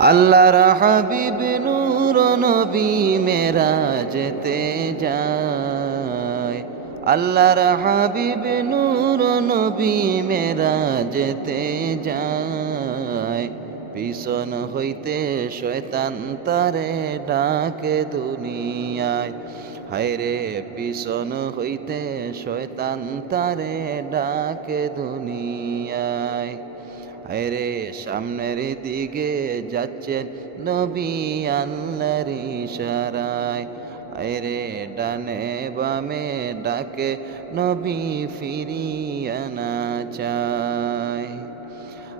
আল্লাহর হাবিব নূর নবী মেরাজতে যায়। আল্লাহর হাবিব নূর নবী মেরাজতে যায়। পিছন হইতে শয়তান তারে ডাকে দুনিয়ায়। হায়রে পিছন হইতে শয়তান তারে ডাকে দুনিয়ায়। হায়রে সামনের দিকে যাচ্ছেন নবী আল্লাহর ইশারায়। হায়রে ডানে বামে ডাকে নবী ফিরিয়া না চায়।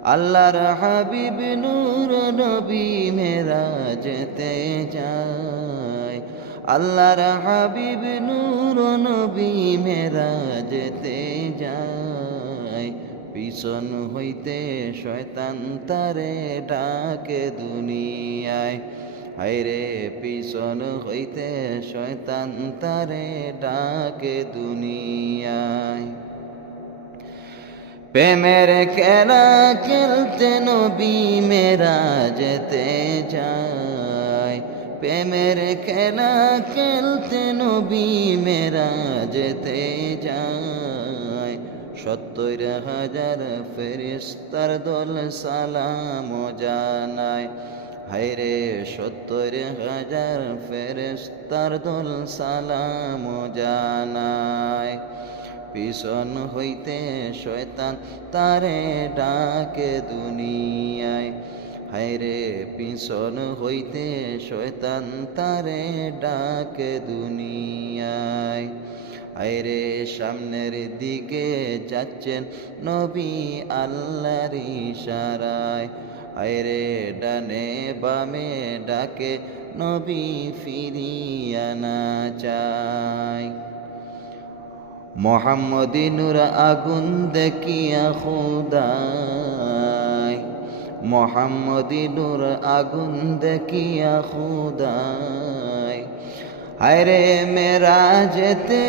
আল্লাহর হাবিব নূর নবী মেরাজতে যায়। আল্লাহর হাবিব নূর নবী মেরাজতে যায়। পিছন হইতে শয়তান তারে ডাকে দুনিয়ায়। হায়রে, পিছন হইতে শয়তান তারে ডাকে দুনিয়ায়। প্রেমের খেলা খেলতে নবী মেরা যেতে যায়। প্রেমের খেলা খেলতে নবী মেরা যেতে যায়। সত্তর হাজার ফেরিস্তার দল সালাম জানায়। হায়রে সত্তর হাজার ফেরিস্তার দল সালাম জানায়। পিছন হইতে শয়তান তারে ডাকে দুনিয়ায়। হায়রে পিছন হইতে শয়তান তারে ডাকে দুনিয়ায়। হায়রে সামনের দিকে যাচ্ছেন নবী আল্লাহর ইশারায়। আয়রে ডানে বামে ডাকে নবী ফিরিয়া না চায় মোহাম্মদিনুর আগুন দেখিয়া খুদাই। মোহাম্মদিনুর আগুন দেখিয়া খুদাই। হায়রে মেরা যেতে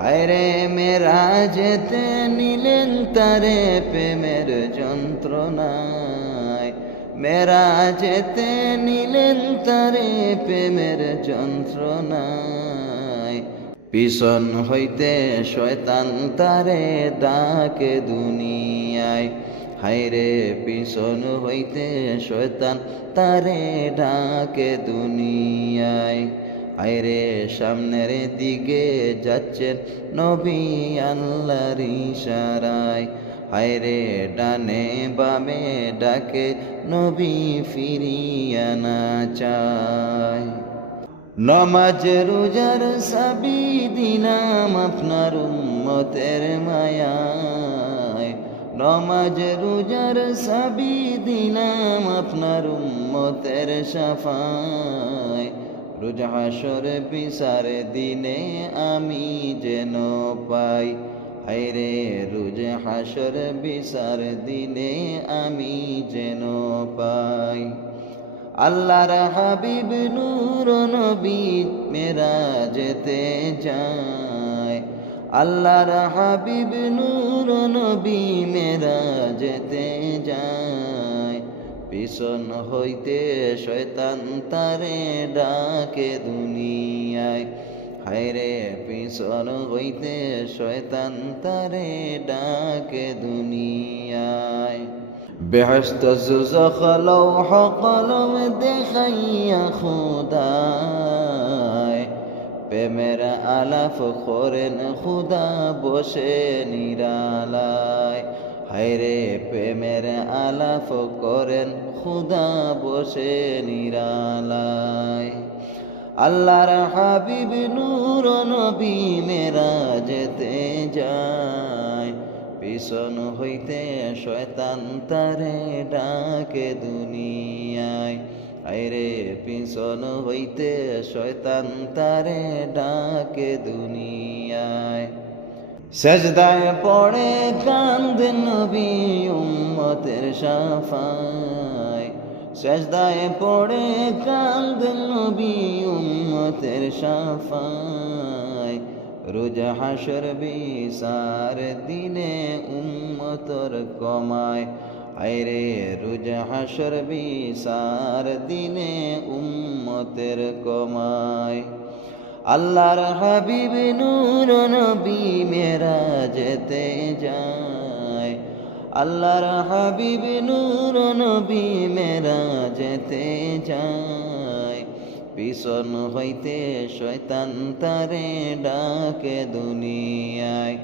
হায়রে মেরা যেতে নিলেন তারে প্রেমের যন্ত্রণায়। মেরা যেতে নিলেন তারে প্রেমের যন্ত্রণায়। পিছন হইতে শয়তান তারে ডাকে দুনিয়ায়। হায়রে পিছন হইতে শয়তান তারে ডাকে দুনিয়ায়। হায়রে সামনের দিকে যাচ্ছেন নবী আল্লাহর ইশারায়। হায়রে ডানে বামে ডাকে নবী ফিরিয়া না চায়। নমাজ, রোজার সাবি দিনাম আপনার উম্মতের মায়ায়। নমাজ, রোজার সাবি দিনাম আপনার উম্মতের সাফায়। রোজ হাসর বিচার দিনে আমি যেন পাই। হায়রে রোজ হাসর দিনে আমি যেন পাই। আল্লাহর হাবিব নূর নবী মেরা যেতে যায়। আল্লাহর হাবিব নূর নবী মেরা যেতে যায়। পিছন হইতে শয়তান তারে ডাকে দুনিয়ায়। হায়রে পিছন হইতে শয়তান তারে ডাকে দুনিয়ায়। বেহস্ত জুজখ লৌহ দেখাইয়া খুদায়। প্রেমের আলাফ করেন খুদা বসে নিরালায়। হায়রে প্রেমের আলাফ করেন খুদা বসে নিরালায়। আল্লাহর হাবিব নূর নবী মেরা যেতে যায়। পিছন হইতে শয়তান তারে ডাকে দুনিয়ায়। আইরে পিছন হইতে শয়তান তারে ডাকে দুনিয়ায়। সেজদায় পড়ে কান্দেন নবী উম্মতের সাফায় সেজদায় পড়ে কান্দেন নবী উম্মতের সাফায় রোজ হাসর বিচার দিনে উম্মতর কমায় আইরে রুজ হাসর বিসার দিনে উম্মতের কমায় আল্লাহর হাবিব নূর নবী মেরা যেতে যায়। আল্লাহর হাবিব নূর নবী মেরা যেতে যায়। পিছন হইতে শয়তান তারে ডাকে দুনিয়ায়।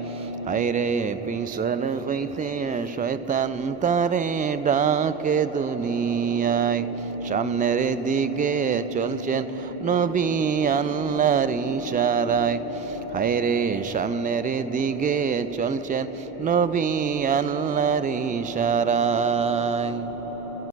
আইরে পিছন হইতে শয়তান তারে ডাকে দুনিয়ায়। সামনের দিকে চলছেন নবী আল্লাহর ইশারায়। হায়রে সামনের দিকে চলছেন নবী আল্লাহর ইশারায়।